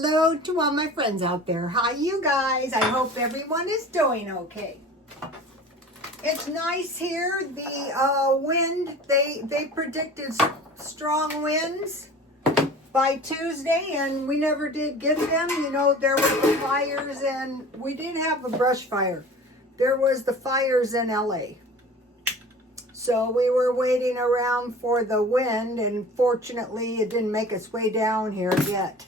Hello to all my friends out there. Hi, you guys. I hope everyone is doing okay. It's nice here. The wind, they predicted strong winds by Tuesday, and we never did get them. You know, there were the fires, and we didn't have a brush fire. There was the fires in LA. So we were waiting around for the wind, and fortunately it didn't make its way down here yet.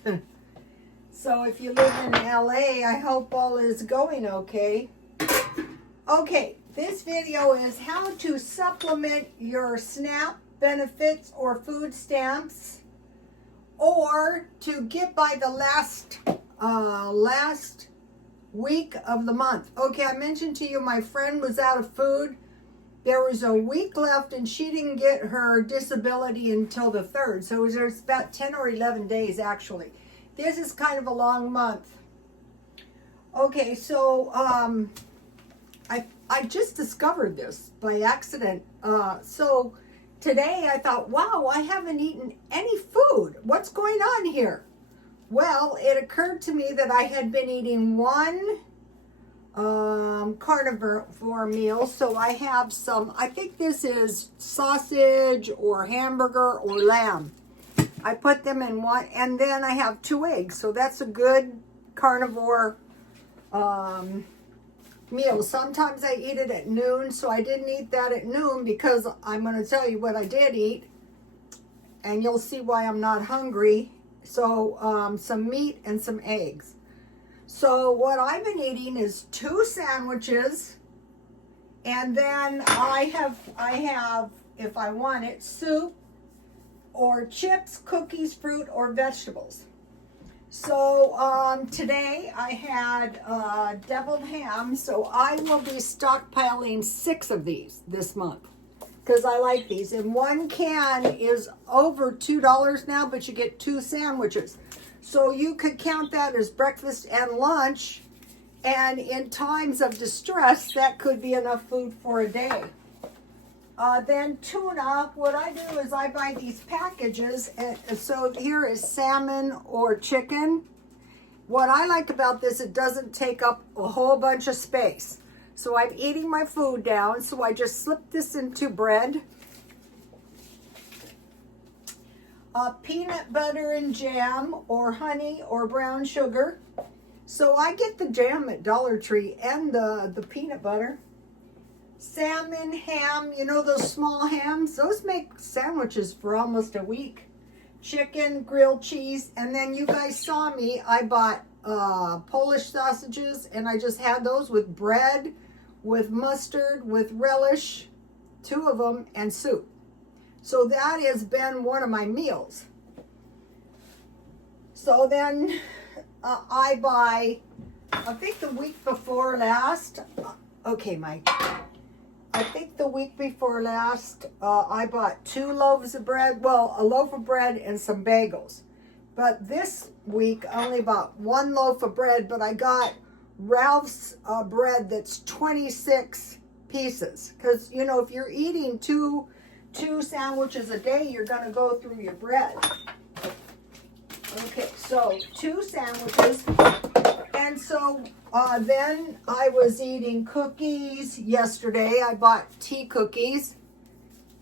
So if you live in LA, I hope all is going okay. Okay, this video is how to supplement your SNAP benefits or food stamps, or to get by the last week of the month. Okay, I mentioned to you my friend was out of food. There was a week left and she didn't get her disability until the 3rd. So there's about 10 or 11 days actually. This is kind of a long month. Okay, so I just discovered this by accident. So today I thought, wow, I haven't eaten any food. What's going on here? Well, it occurred to me that I had been eating one carnivore meal. So I have some, I think this is sausage or hamburger or lamb. I put them in one, and then I have 2 eggs. So that's a good carnivore meal. Sometimes I eat it at noon, so I didn't eat that at noon because I'm going to tell you what I did eat, and you'll see why I'm not hungry. So some meat and some eggs. So what I've been eating is 2 sandwiches, and then I have, if I want it, soup or chips, cookies, fruit, or vegetables. So today I had deviled ham, so I will be stockpiling 6 of these this month because I like these. And 1 can is over $2 now, but you get 2 sandwiches. So you could count that as breakfast and lunch, and in times of distress, that could be enough food for a day. Then tuna, what I do is I buy these packages, and so here is salmon or chicken. What I like about this, it doesn't take up a whole bunch of space. So I'm eating my food down, so I just slip this into bread. Peanut butter and jam, or honey or brown sugar. So I get the jam at Dollar Tree and the peanut butter. Salmon, ham, you know those small hams? Those make sandwiches for almost a week. Chicken, grilled cheese, and then you guys saw me, I bought Polish sausages, and I just had those with bread, with mustard, with relish, 2 of them, and soup. So that has been one of my meals. So then I buy, I think the week before last, okay, Mike. I think the week before last, I bought 2 loaves of bread. Well, a loaf of bread and some bagels. But this week, I only bought 1 loaf of bread, but I got Ralph's bread that's 26 pieces. Because, you know, if you're eating two sandwiches a day, you're going to go through your bread. Okay, so 2 sandwiches. And so then I was eating cookies yesterday. I bought tea cookies.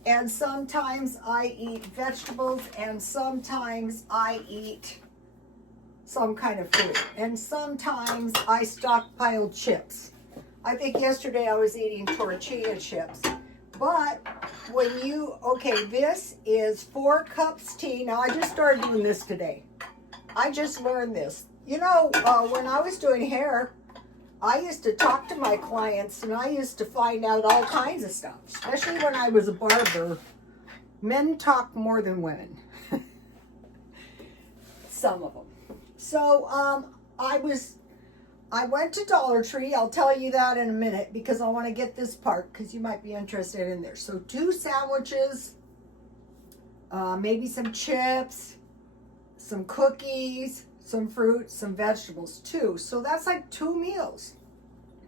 And sometimes I eat vegetables, and sometimes I eat some kind of food. And sometimes I stockpile chips. I think yesterday I was eating tortilla chips. But when you, okay, this is 4 cups tea. Now, I just started doing this today. I just learned this. You know, when I was doing hair, I used to talk to my clients, and I used to find out all kinds of stuff, especially when I was a barber. Men talk more than women. Some of them. So I went to Dollar Tree. I'll tell you that in a minute because I want to get this part because you might be interested in there. So 2 sandwiches, maybe some chips, some cookies, some fruit, some vegetables too. So that's like 2 meals,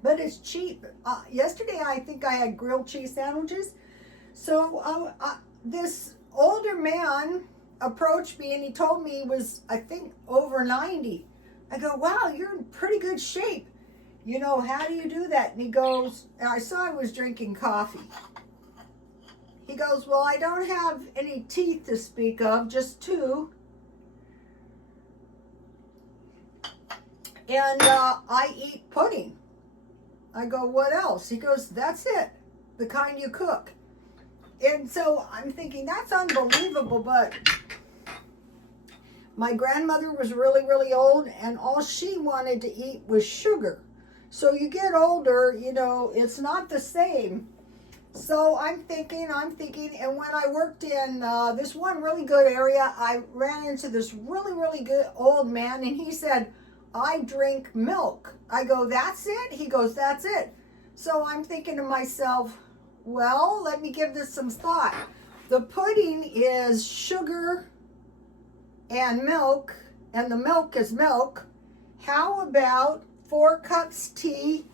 but it's cheap. Yesterday I think I had grilled cheese sandwiches. So this older man approached me and he told me he was, I think, over 90. I go, wow, you're in pretty good shape. You know, how do you do that? And he goes, and I saw I was drinking coffee. He goes, well, I don't have any teeth to speak of, just two. And I eat pudding. I go, what else? He goes, that's it, the kind you cook. And so I'm thinking, that's unbelievable, but my grandmother was really, really old, and all she wanted to eat was sugar. So you get older, you know, it's not the same. So I'm thinking, and when I worked in this one really good area, I ran into this really, really good old man, and he said, I drink milk. I go, that's it? He goes, that's it. So I'm thinking to myself, well, let me give this some thought. The pudding is sugar and milk, and the milk is milk. How about 4 cups tea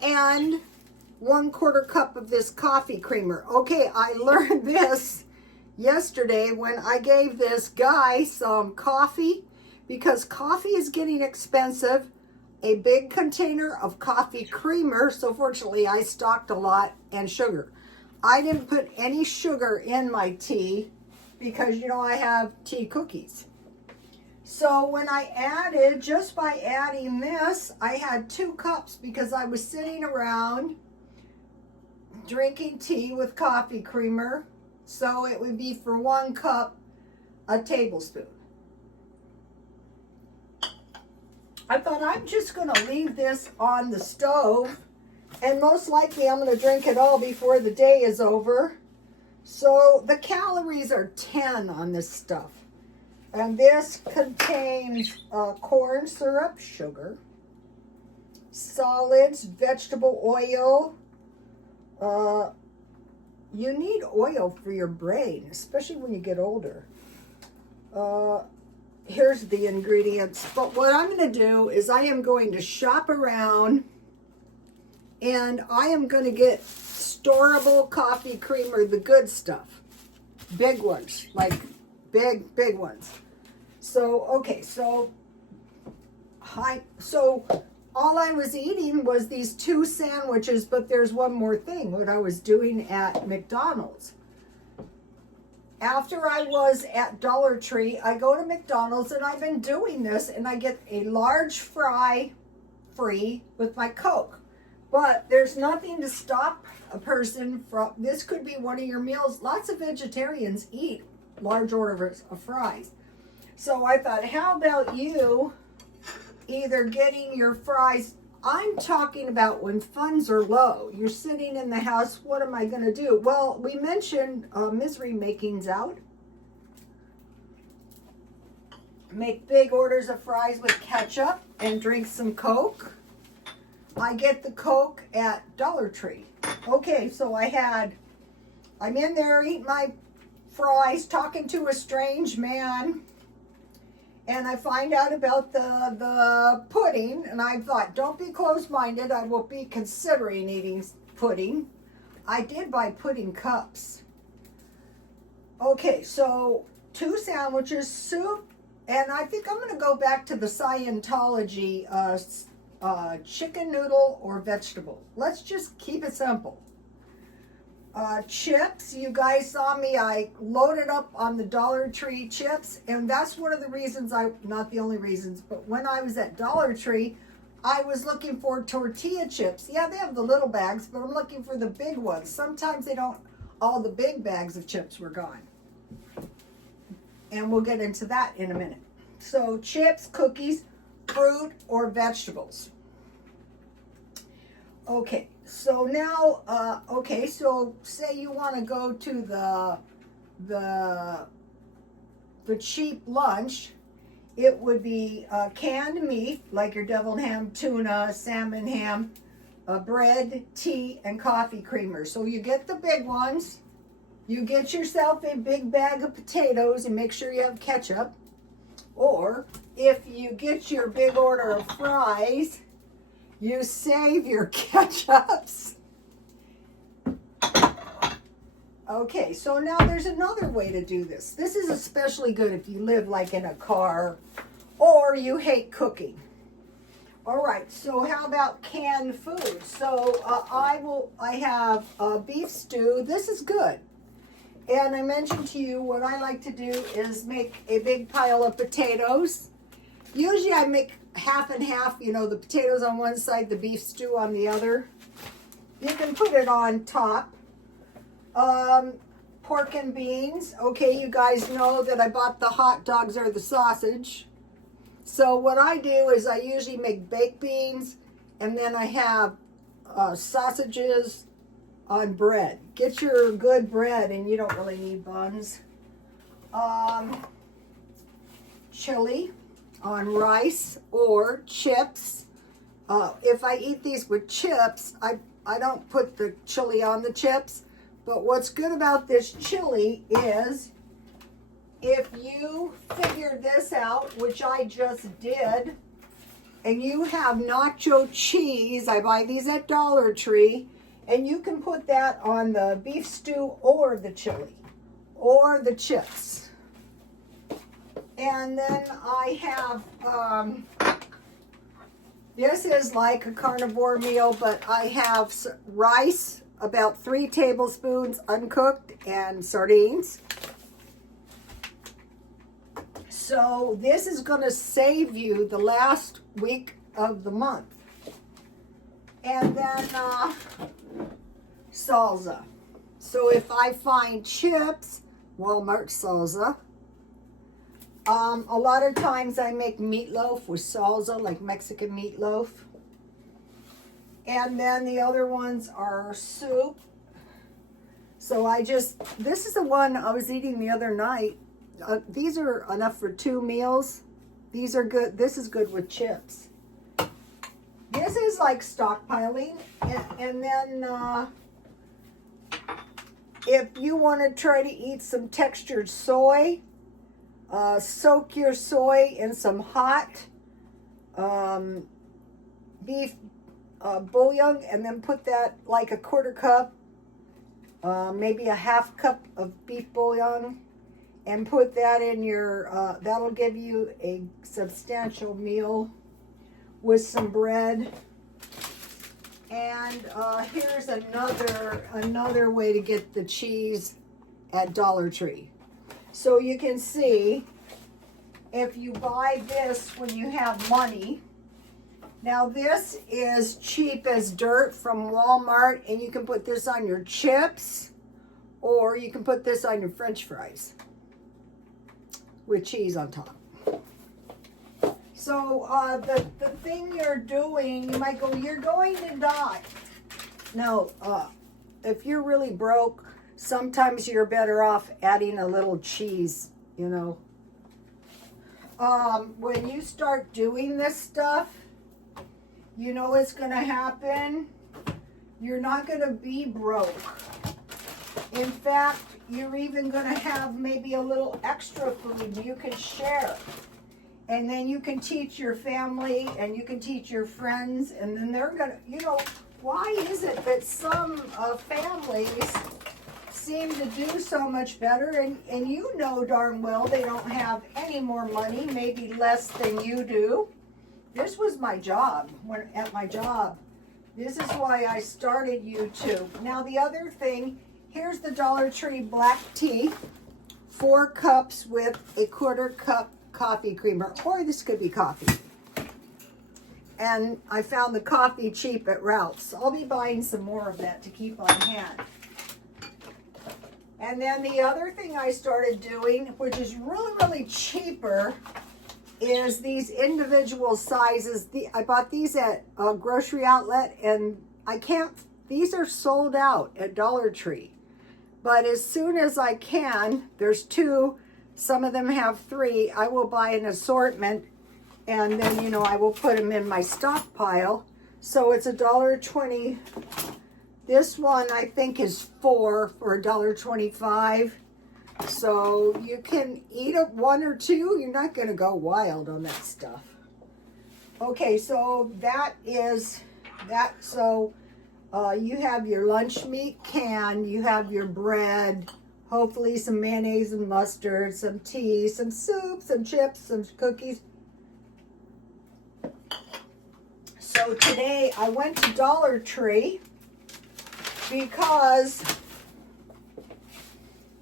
and 1/4 cup of this coffee creamer? Okay, I learned this yesterday when I gave this guy some coffee, because coffee is getting expensive. A big container of coffee creamer, so fortunately I stocked a lot, and sugar. I didn't put any sugar in my tea because, you know, I have tea cookies. So when I added, just by adding this, I had 2 cups because I was sitting around drinking tea with coffee creamer. So it would be for 1 cup, a tablespoon. I thought I'm just going to leave this on the stove, and most likely I'm going to drink it all before the day is over. So the calories are 10 on this stuff. And this contains corn syrup, sugar, solids, vegetable oil. You need oil for your brain, especially when you get older. Here's the ingredients. But what I'm going to do is I am going to shop around, and I am going to get storable coffee creamer, the good stuff. Big ones, like big ones. So, okay, so all I was eating was these 2 sandwiches, but there's one more thing, what I was doing at McDonald's. After I was at Dollar Tree, I go to McDonald's, and I've been doing this, and I get a large fry free with my Coke. But there's nothing to stop a person from, this could be one of your meals. Lots of vegetarians eat large orders of fries. So I thought, how about you either getting your fries, I'm talking about when funds are low. You're sitting in the house, what am I going to do? Well, we mentioned misery making's out. Make big orders of fries with ketchup and drink some Coke. I get the Coke at Dollar Tree. Okay, so I'm in there eating my fries, talking to a strange man, and I find out about the pudding, and I thought, don't be closed-minded. I will be considering eating pudding. I did buy pudding cups. Okay, so 2 sandwiches, soup, and I think I'm going to go back to the Scientology chicken noodle or vegetable. Let's just keep it simple. Chips, you guys saw me, I loaded up on the Dollar Tree chips, and that's one of the reasons not the only reasons, but when I was at Dollar Tree, I was looking for tortilla chips. Yeah, they have the little bags, but I'm looking for the big ones. Sometimes they don't, all the big bags of chips were gone. And we'll get into that in a minute. So chips, cookies, fruit, or vegetables. Okay, so now, so say you want to go to the cheap lunch. It would be canned meat, like your deviled ham, tuna, salmon ham, bread, tea, and coffee creamer. So you get the big ones. You get yourself a big bag of potatoes and make sure you have ketchup. Or if you get your big order of fries, you save your ketchups. Okay, so now there's another way to do this. This is especially good if you live like in a car or you hate cooking. All right, so how about canned food? So I have beef stew. This is good. And I mentioned to you what I like to do is make a big pile of potatoes. Usually I make half and half, you know, the potatoes on one side, the beef stew on the other. You can put it on top. Pork and beans. Okay, you guys know that I bought the hot dogs or the sausage. So what I do is I usually make baked beans, and then I have sausages on bread. Get your good bread, and you don't really need buns. Chili on rice or chips. If I eat these with chips, I don't put the chili on the chips. But what's good about this chili is if you figure this out, which I just did, and you have nacho cheese, I buy these at Dollar Tree, and you can put that on the beef stew or the chili or the chips. And then I have, this is like a carnivore meal, but I have rice, about 3 tablespoons uncooked, and sardines. So this is going to save you the last week of the month. And then salsa. So if I find chips, Walmart salsa. A lot of times I make meatloaf with salsa, like Mexican meatloaf. And then the other ones are soup. So this is the one I was eating the other night. These are enough for 2 meals. These are good. This is good with chips. This is like stockpiling. And then if you want to try to eat some textured soy, soak your soy in some hot beef bouillon, and then put that like a 1/4 cup, maybe a 1/2 cup of beef bouillon, and put that in your, that'll give you a substantial meal with some bread. And here's another way to get the cheese at Dollar Tree. So you can see, if you buy this when you have money. Now this is cheap as dirt from Walmart, and you can put this on your chips, or you can put this on your French fries with cheese on top. So the thing you're doing, you might go, you're going to die. No, if you're really broke, sometimes you're better off adding a little cheese, you know. When you start doing this stuff, you know what's going to happen? You're not going to be broke. In fact, you're even going to have maybe a little extra food you can share. And then you can teach your family, and you can teach your friends, and then they're going to, you know, why is it that some families seem to do so much better, and you know darn well they don't have any more money, maybe less than you do. This was my job, at my job. This is why I started YouTube. Now the other thing, here's the Dollar Tree black tea, 4 cups with a 1/4 cup coffee creamer, or this could be coffee. And I found the coffee cheap at Ralph's. I'll be buying some more of that to keep on hand. And then the other thing I started doing, which is really, really cheaper, is these individual sizes. I bought these at a grocery outlet, and these are sold out at Dollar Tree. But as soon as I can, there's 2, some of them have 3, I will buy an assortment, and then, you know, I will put them in my stockpile. So it's $1.20. This one I think is 4 for $1.25. So you can eat 1 or 2. You're not going to go wild on that stuff. Okay, so that is that. So you have your lunch meat canned. You have your bread. Hopefully some mayonnaise and mustard, some tea, some soup, some chips, some cookies. So today I went to Dollar Tree because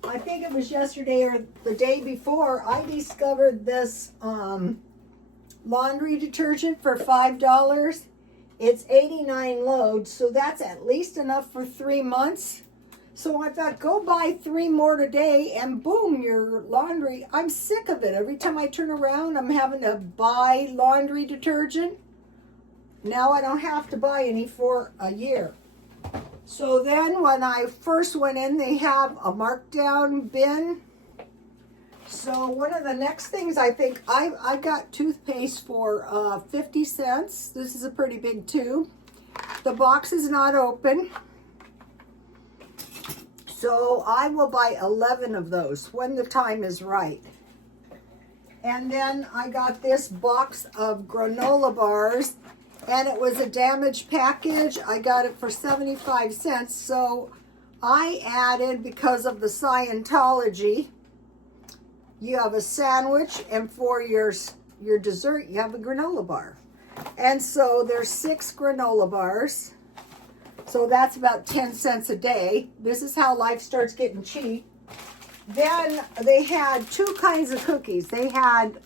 I think it was yesterday or the day before, I discovered this laundry detergent for $5. It's 89 loads, so that's at least enough for 3 months. So I thought, go buy 3 more today, and boom, your laundry. I'm sick of it. Every time I turn around, I'm having to buy laundry detergent. Now I don't have to buy any for a year. So then when I first went in, they have a markdown bin. So one of the next things, I think, I got toothpaste for 50 cents. This is a pretty big tube. The box is not open. So I will buy 11 of those when the time is right. And then I got this box of granola bars, and it was a damaged package. I got it for 75 cents. So I added, because of the Scientology, you have a sandwich, and for your dessert, you have a granola bar. And so there's 6 granola bars. So that's about 10 cents a day. This is how life starts getting cheap. Then they had 2 kinds of cookies. They had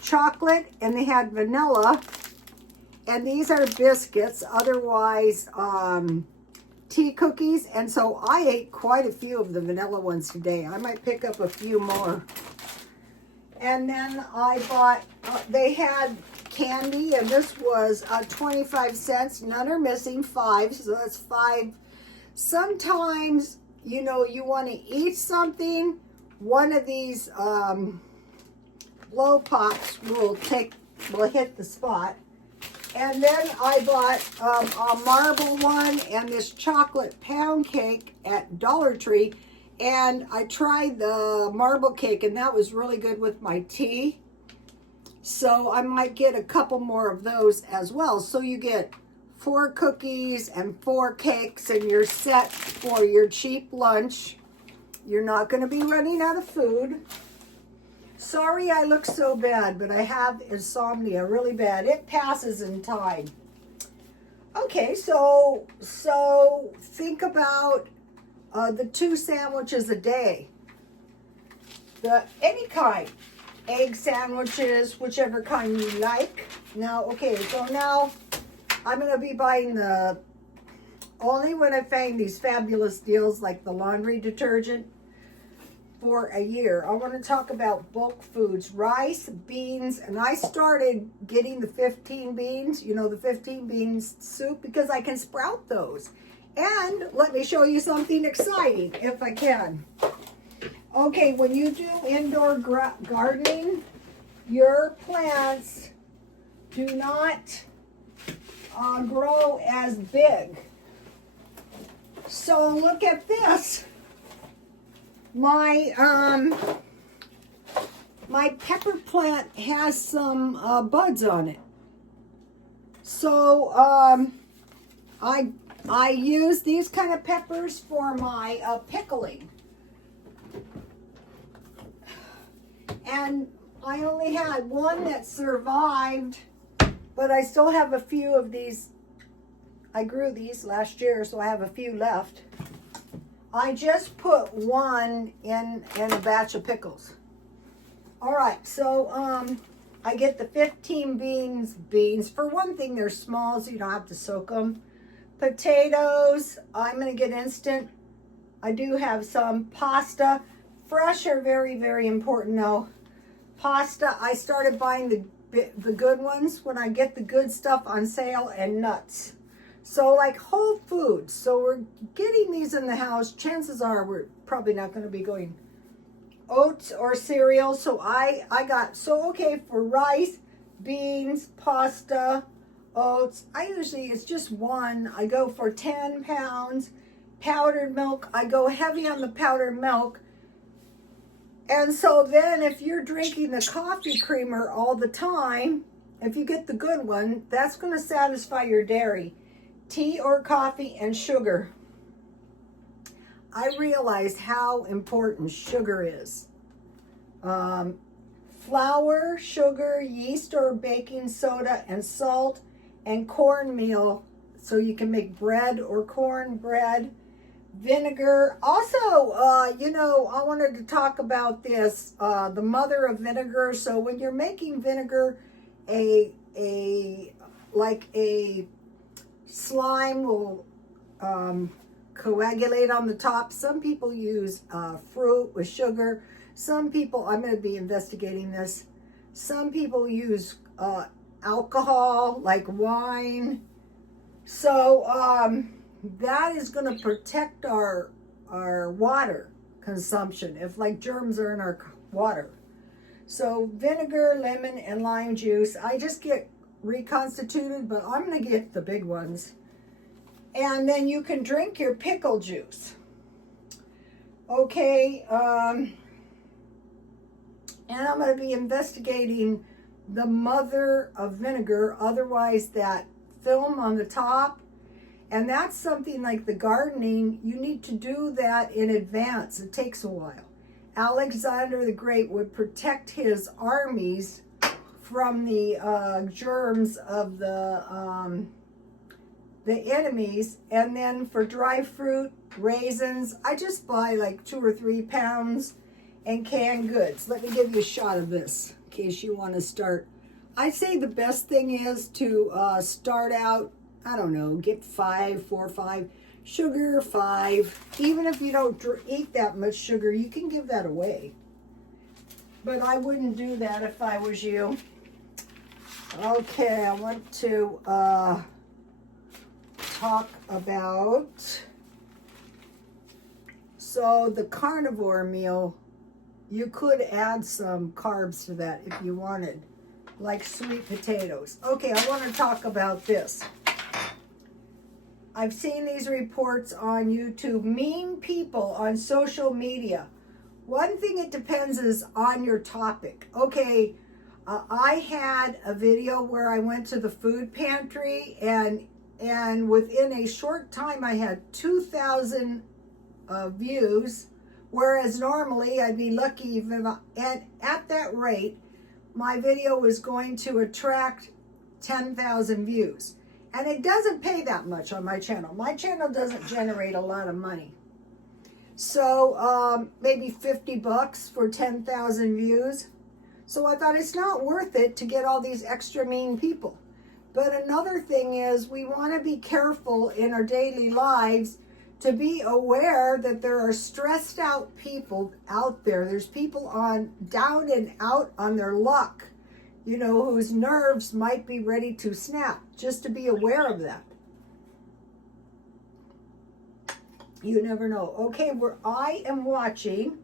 chocolate and they had vanilla. And these are biscuits, otherwise tea cookies. And so I ate quite a few of the vanilla ones today. I might pick up a few more. And then I bought, they had candy, and this was 25 cents. None are missing, 5, so that's 5. Sometimes, you know, you want to eat something, one of these blow pops will hit the spot. And then I bought a marble one and this chocolate pound cake at Dollar Tree, and I tried the marble cake, and that was really good with my tea. So I might get a couple more of those as well. So you get 4 cookies and 4 cakes, and you're set for your cheap lunch. You're not going to be running out of food. Sorry I look so bad, but I have insomnia really bad. It passes in time. Okay, so think about the 2 sandwiches a day. Any kind. Egg sandwiches, whichever kind you like. Now, okay, so now I'm going to be buying only when I find these fabulous deals like the laundry detergent for a year. I want to talk about bulk foods, rice, beans, and I started getting the 15 beans, you know, the 15 beans soup, because I can sprout those. And let me show you something exciting, if I can. Okay, when you do indoor gardening, your plants do not grow as big. So look at this. My pepper plant has some buds on it. So I use these kind of peppers for my pickling. And I only had one that survived, but I still have a few of these. I grew these last year, so I have a few left. I just put one in a batch of pickles. All right, so I get the 15 beans. For one thing, they're small, so you don't have to soak them. Potatoes, I'm going to get instant. I do have some pasta. Fresh are very, very important now. Pasta, I started buying the good ones when I get the good stuff on sale, and nuts. So like Whole Foods. So we're getting these in the house. Chances are we're probably not going to be going oats or cereal. So I got, okay, for rice, beans, pasta, oats, it's just one. I go for 10 pounds. Powdered milk, I go heavy on the powdered milk. And so then if you're drinking the coffee creamer all the time, if you get the good one, that's going to satisfy your dairy. Tea or coffee and sugar. I realized how important sugar is. Flour, sugar, yeast or baking soda, and salt, and cornmeal, so you can make bread or cornbread. Vinegar. Also, you know, I wanted to talk about this, the mother of vinegar. So when you're making vinegar, like a slime will coagulate on the top. Some people use fruit with sugar. Some people, I'm going to be investigating this. Some people use alcohol, like wine. So that is going to protect our water consumption if like germs are in our water. So vinegar, lemon, and lime juice. I just get reconstituted, but I'm going to get the big ones. And then you can drink your pickle juice. Okay, and I'm going to be investigating the mother of vinegar, otherwise that film on the top. And that's something like the gardening, you need to do that in advance. It takes a while. Alexander the Great would protect his armies from the germs of the enemies. And then for dry fruit, raisins, I just buy like 2 or 3 pounds, and canned goods. Let me give you a shot of this in case you want to start. I say the best thing is to start out, I don't know, get 4 or 5. Sugar, 5. Even if you don't eat that much sugar, you can give that away. But I wouldn't do that if I was you. Okay, I want to talk about, so the carnivore meal, you could add some carbs to that if you wanted, like sweet potatoes. Okay, I want to talk about this. I've seen these reports on YouTube. Mean people on social media. One thing it depends is on your topic. Okay, I had a video where I went to the food pantry, and within a short time I had 2,000 views, whereas normally I'd be lucky even, and at that rate, my video was going to attract 10,000 views. And it doesn't pay that much on my channel. My channel doesn't generate a lot of money. So maybe $50 for 10,000 views. So I thought it's not worth it to get all these extra mean people. But another thing is we want to be careful in our daily lives to be aware that there are stressed out people out there. There's people on down and out on their luck, you know, whose nerves might be ready to snap. Just to be aware of that. You never know. Okay, I am watching.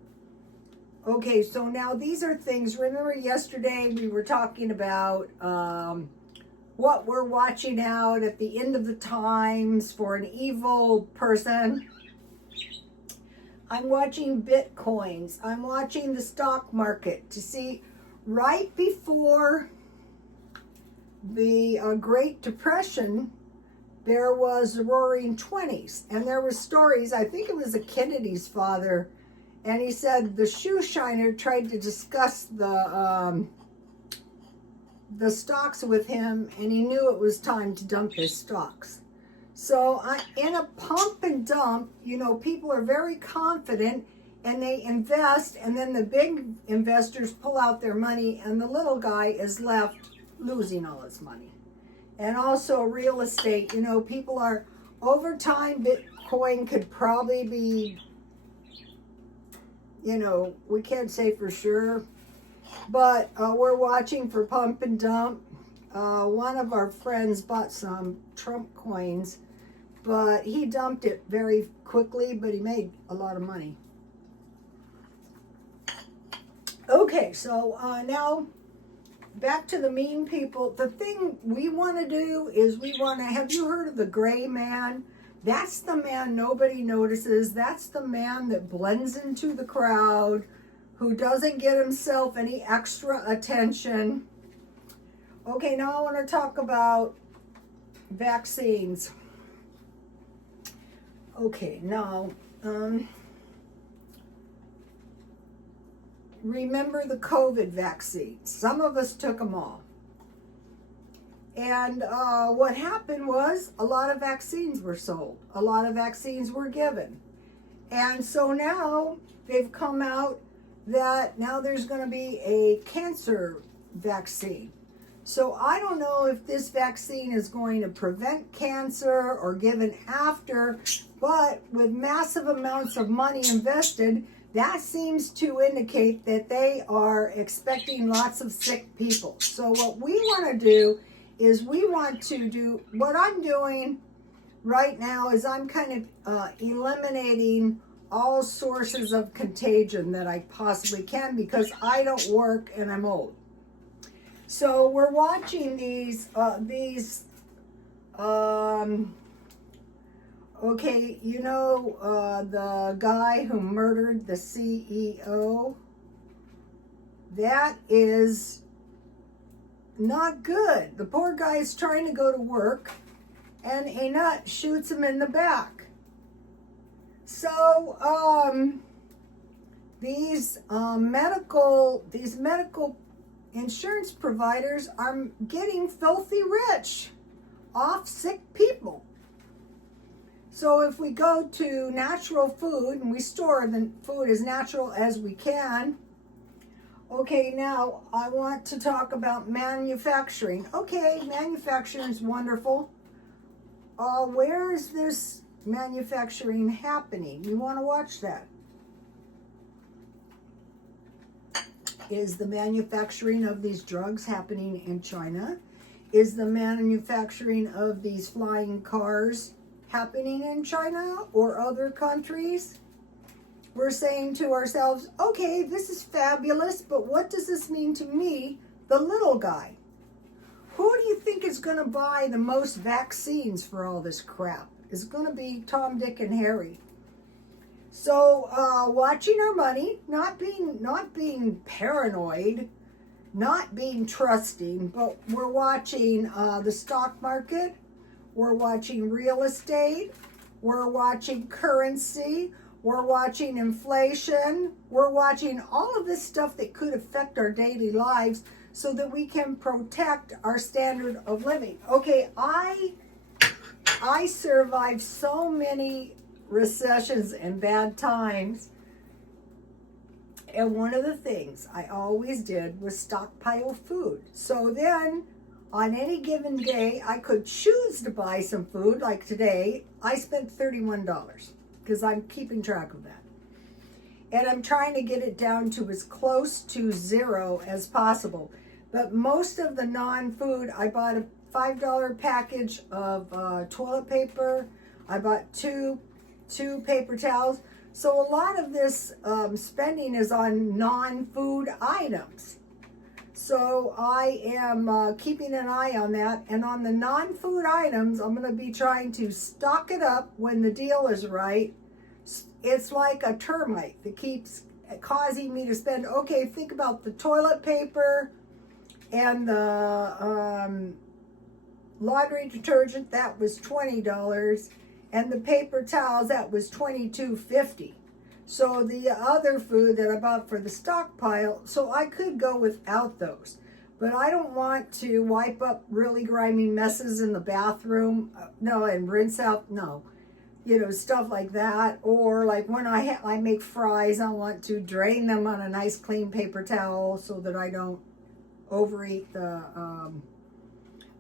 Okay, so now these are things. Remember yesterday we were talking about what we're watching out at the end of the times for an evil person. I'm watching Bitcoins. I'm watching the stock market to see right before the Great Depression, there was the Roaring 20s, and there were stories. I think it was a Kennedy's father, and he said the shoe shiner tried to discuss the stocks with him, and he knew it was time to dump his stocks. So in a pump and dump, you know, people are very confident and they invest, and then the big investors pull out their money, and the little guy is left losing all his money. And also real estate, you know, people are, over time, Bitcoin could probably be, you know, we can't say for sure, but we're watching for pump and dump. One of our friends bought some Trump coins, but he dumped it very quickly, but he made a lot of money. Okay, so now back to the mean people. The thing we want to do is we want to, have you heard of the gray man? That's the man nobody notices. That's the man that blends into the crowd, who doesn't get himself any extra attention. Okay, now I want to talk about vaccines. Okay, now, remember the COVID vaccine. Some of us took them all. And what happened was a lot of vaccines were sold. A lot of vaccines were given. And so now they've come out that now there's going to be a cancer vaccine. So I don't know if this vaccine is going to prevent cancer or given after, but with massive amounts of money invested, that seems to indicate that they are expecting lots of sick people. So what we want to do is we want to do, what I'm doing right now is I'm kind of eliminating all sources of contagion that I possibly can, because I don't work and I'm old. So we're watching these, okay, you know, the guy who murdered the CEO, that is not good. The poor guy is trying to go to work and a nut shoots him in the back. So, these medical insurance providers are getting filthy rich off sick people. So if we go to natural food and we store the food as natural as we can. Okay, now I want to talk about manufacturing. Okay, manufacturing is wonderful. Where is this manufacturing happening? You want to watch that. Is the manufacturing of these drugs happening in China? Is the manufacturing of these flying cars happening in China or other countries? We're saying to ourselves, okay, this is fabulous, but what does this mean to me, the little guy? Who do you think is going to buy the most vaccines for all this crap? It's going to be Tom, Dick, and Harry. So watching our money, not being paranoid, not being trusting, but we're watching the stock market, we're watching real estate, we're watching currency, we're watching inflation, we're watching all of this stuff that could affect our daily lives so that we can protect our standard of living. Okay, I survived so many recessions and bad times, and one of the things I always did was stockpile food. So then on any given day I could choose to buy some food. Like today I spent $31 because I'm keeping track of that, and I'm trying to get it down to as close to zero as possible. But most of the non-food, I bought a $5 package of toilet paper. I bought two paper towels. So a lot of this spending is on non-food items. So I am keeping an eye on that. And on the non-food items, I'm going to be trying to stock it up when the deal is right. It's like a termite that keeps causing me to spend. Okay, think about the toilet paper and the laundry detergent. That was $20. And the paper towels, that was $22.50. So the other food that I bought for the stockpile, so I could go without those. But I don't want to wipe up really grimy messes in the bathroom. No, and rinse out, no. You know, stuff like that. Or like when I make fries, I want to drain them on a nice clean paper towel so that I don't overeat the...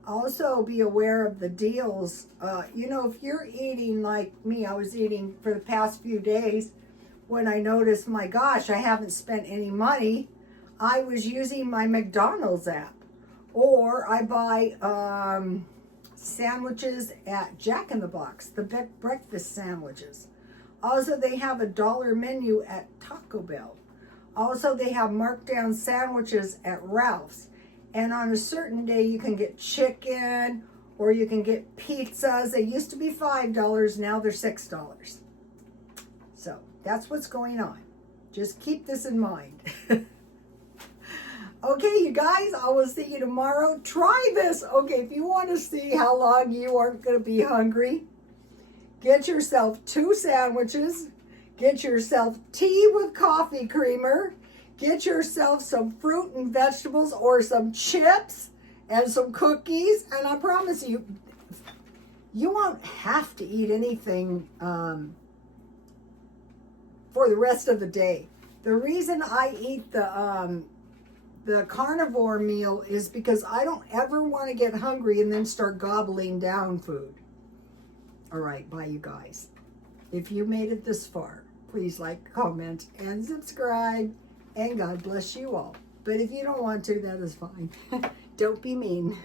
Also be aware of the deals. You know, if you're eating like me, I was eating for the past few days, when I noticed, my gosh, I haven't spent any money, I was using my McDonald's app. Or I buy sandwiches at Jack in the Box, the breakfast sandwiches. Also, they have a $1 menu at Taco Bell. Also, they have marked down sandwiches at Ralph's. And on a certain day, you can get chicken or you can get pizzas. They used to be $5, now they're $6. So that's what's going on. Just keep this in mind. Okay, you guys, I will see you tomorrow. Try this. Okay, if you want to see how long you aren't going to be hungry, get yourself 2 sandwiches. Get yourself tea with coffee creamer. Get yourself some fruit and vegetables or some chips and some cookies, and I promise you, you won't have to eat anything for the rest of the day. The reason I eat the carnivore meal is because I don't ever want to get hungry and then start gobbling down food. All right, bye you guys. If you made it this far, please like, comment, and subscribe, and God bless you all. But if you don't want to, that is fine. Don't be mean.